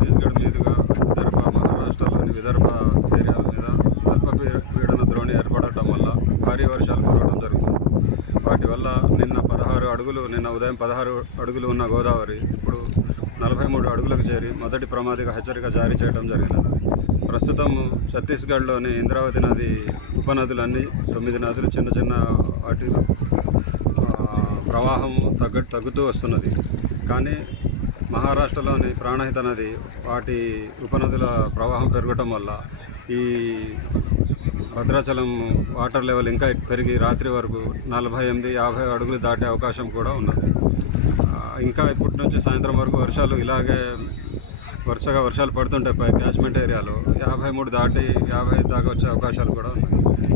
ఛత్తీస్గఢ్ మీదుగా విదర్భ, మహారాష్ట్రలోని విదర్భ ఏరియాల మీద అల్పపీడన ద్రోణి ఏర్పడటం వల్ల భారీ వర్షాలు కురవడం జరుగుతుంది. వాటి వల్ల నిన్న ఉదయం 16 అడుగులు ఉన్న గోదావరి ఇప్పుడు 43 అడుగులకు చేరి మొదటి ప్రమాదిక హెచ్చరిక జారీ చేయడం జరిగినది. ప్రస్తుతం ఛత్తీస్గఢ్లోని ఇంద్రావతి నది ఉపనదులన్నీ 9 నదులు చిన్న వాటి ప్రవాహం తగ్గుతూ వస్తున్నది. కానీ మహారాష్ట్రలోని ప్రాణహిత నది వాటి ఉపనదుల ప్రవాహం పెరగటం వల్ల ఈ భద్రాచలం వాటర్ లెవెల్ ఇంకా పెరిగి రాత్రి వరకు 48-50 అడుగులు దాటే అవకాశం కూడా ఉన్నది. ఇంకా ఇప్పటి నుంచి సాయంత్రం వరకు వర్షాలు ఇలాగే వరుసగా వర్షాలు పడుతుంటాయి. క్యాచ్మెంట్ ఏరియాలో 53 దాటి 55 దాకా వచ్చే అవకాశాలు కూడా ఉన్నాయి.